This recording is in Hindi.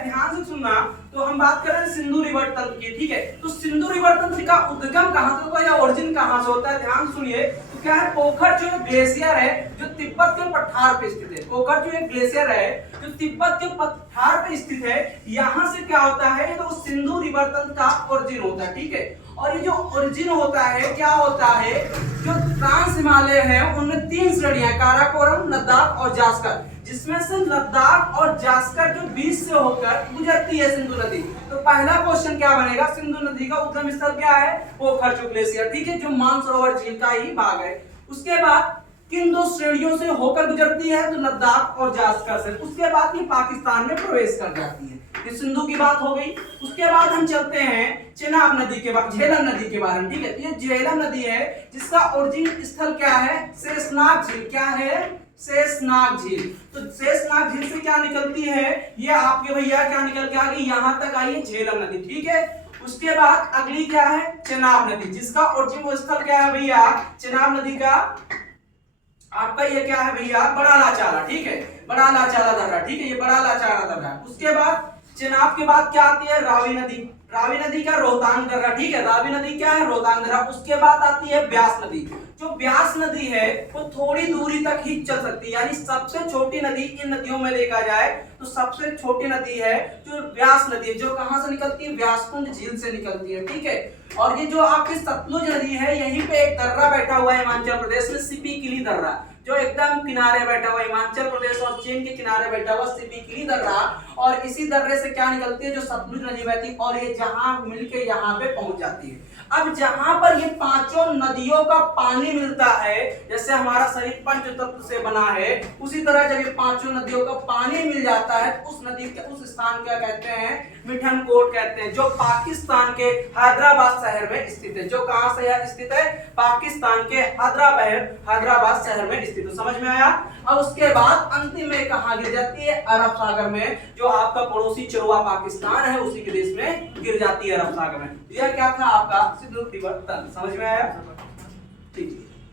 है, ध्यान से सुनना। तो हम बात कर रहे हैं सिंधु रिवर तंत्र की, ठीक है। तो सिंधु रिवर तंत्र का उद्गम कहां से होता है या ओरिजिन कहां से होता है, ध्यान सुनिए। तो क्या है, पोखर जो ग्लेशियर है जो तिब्बत के पठार पे स्थित है, पोखर जो एक ग्लेशियर है जो तिब्बत के पठार पे स्थित है, यहां से क्या होता है, तो सिंधु रिवर तंत्र का ओरिजिन होता है, ठीक है। और ये जो ओरिजिन होता है, क्या होता है, जो ट्रांस हिमालय है उनमें 3 श्रेणियां, काराकोरम, लद्दाख और जास्कर, जिसमें से लद्दाख और जास्कर जो बीच से होकर गुजरती है सिंधु नदी। तो पहला क्वेश्चन क्या बनेगा, सिंधु नदी का उद्गम स्थल क्या है, पोखर जो ग्लेशियर, ठीक है, जो मानसरोवर झील का ही भाग है। उसके बाद किन 2 श्रेणियों से होकर गुजरती है, तो लद्दाख और जास्कर से। उसके बाद ये पाकिस्तान में प्रवेश कर जाती है। ये सिंधु की बात हो गई। उसके बाद हम चलते हैं चेनाब नदी के बाद, झेलम नदी के बारे में, ठीक है। ये झेलम नदी है जिसका ओरिजिन स्थल क्या है, शेषनाग झील। क्या है, शेषनाग झील। तो शेषनाग झील से क्या निकलती है, ये आपके भैया क्या निकल के आ गई, यहां तक आई है झेलम नदी, ठीक है। उसके बाद अगली क्या है, चेनाब नदी, जिसका ओरिजिन स्थल क्या है भैया, चेनाब नदी का आपका ये क्या है भैया, बड़ा लाचारा, ठीक है, बड़ा लाचारा दर्रा, ठीक है, ये बड़ा लाचारा दर्रा। उसके बाद चेनाब के बाद क्या आती है, रावी नदी, रावी नदी का रोहतांग दर्रा, ठीक है, रावी नदी क्या है, रोहतांग दर्रा। उसके बाद आती है ब्यास नदी। जो ब्यास नदी है वो थोड़ी दूरी तक ही चल सकती है, यानी सबसे छोटी नदी इन नदियों में देखा जाए तो सबसे छोटी नदी है जो ब्यास नदी है, जो कहां से निकलती है, व्यासकुंज झील से निकलती है, ठीक है। और ये जो आपकी सतलुज नदी है, यहीं पे एक दर्रा बैठा हुआ है हिमाचल प्रदेश में, सिपी किली दर्रा, जो एकदम किनारे बैठा हुआ, हिमाचल प्रदेश और चीन के किनारे बैठा हुआ सिपी किली दर्रा। और इसी दर्रे से क्या निकलती है, जो सतलुज नदी बहती है और ये जहां मिलके यहाँ पे पहुंच जाती है। अब जहां पर ये पांचों नदियों का पानी मिलता है, जैसे हमारा शरीर पंच तत्व से बना है, उसी तरह जब ये पांचों नदियों का पानी मिल जाता है तो उस नदी के उस स्थान क्या कहते हैं, मिठनकोट कहते हैं, जो पाकिस्तान के हैदराबाद शहर में स्थित है। जो कहां से स्थित है, पाकिस्तान के हैदराबाद शहर में स्थित है। समझ में आया। अब उसके बाद अंतिम में कहां गिर जाती है, अरब सागर में, जो आपका पड़ोसी चरुआ पाकिस्तान है उसी के देश में गिर जाती है, अरब सागर में। यह क्या था आपका सिंधु रिवर तंत्र। समझ में आया, ठीक है।